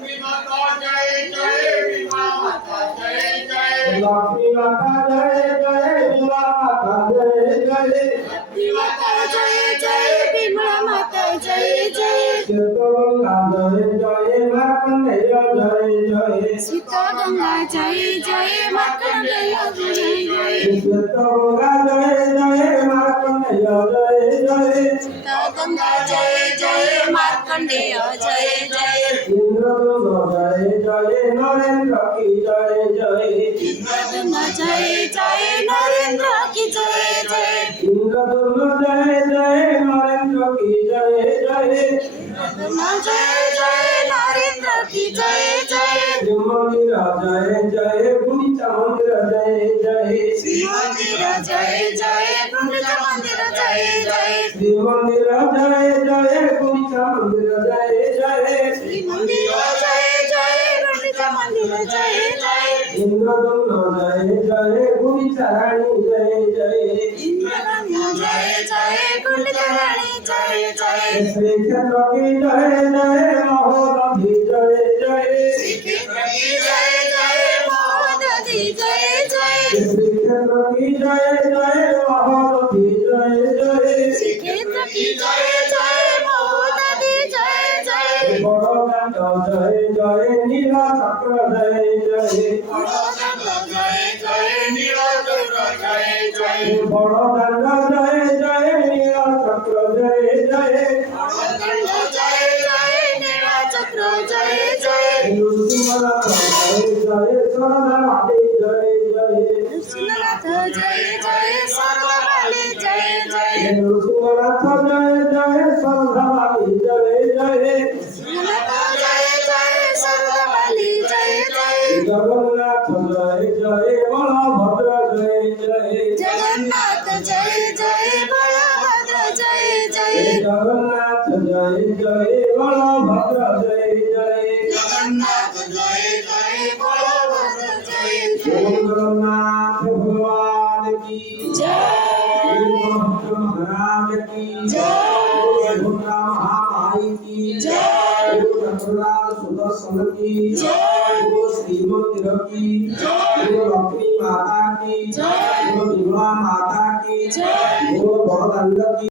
लक्ष्मी माता जय जय विमला माता जय जय लक्ष्मी माता जय जय विमला माता जय जय लक्ष्मी माता जय जय विमला माता जय जय श्वेतगंगा जय जय मार्कंडेय जय जय शीतगंगा जय जय मार्कंडेय जय जय श्वेतगंगा जय जय मार्कंडेय जय जय शीतगंगा जय जय मार्कंडेय जय जय इंद्रदुम्न जय जय नरेंद्र की जय जय इंद्रदुम्न जय जय नरेंद्र की जय जय इंद्रदुम्न जय जय नरेंद्र की जय जय इंद्रदुम्न जय जय नरेंद्र की जय जय श्री मंदिर जय जय गुंडीचा मंदिर जय जय श्री मंदिर जय जय गुंडीचा मंदिर जय जय श्री मंदिर जय जय गुंडीचा मंदिर जय जय श्री मंदिर जय जय गुंडीचा मंदिर जय जय इंद्रदुम्न जय जय गुंडीचा राणी जय जय इंद्रदुम्न जय जय गुंडीचा राणी जय जय श्री क्षेत्र की जय जय महोदधि जय जय श्री क्षेत्र की जय जय महोदधि जय जय श्री क्षेत्र की जय जय महोदधि जय जय श्री क्षेत्र की जय जय महोदधि जय जय बड़दांड जय जय नीला चक्र जय जय बड़दांड जय जय नीला चक्र जय जय बड़दांड जय जय नीला चक्र जय जय बड़दांड जय जय नीला चक्र जय जय नृसिंहनाथ जय जय सरदावाली जय जय नृसिंहनाथ जय जय सर्ववाली जय जय नृसिंहनाथ जय जय सरदावाली जय जय नृसिंहनाथ जय जय सर्ववाली जय जय जगन्नाथ जय जय बलभद्र जय जय जगन्नाथ जय जय बलभद्र जय जय जगन्नाथ जय जय बलभद्र जय जय जगन्नाथ जय जय बलभद्र जय जय ओम जगन्नाथ भगवान की जय ओम महाराज की जय दुर्गा महामाई की जय चंद्रनाथ सुदर्शन की जय श्री मंदिर की जय लक्ष्मी माता की जय विमला माता की जय बड़दांड की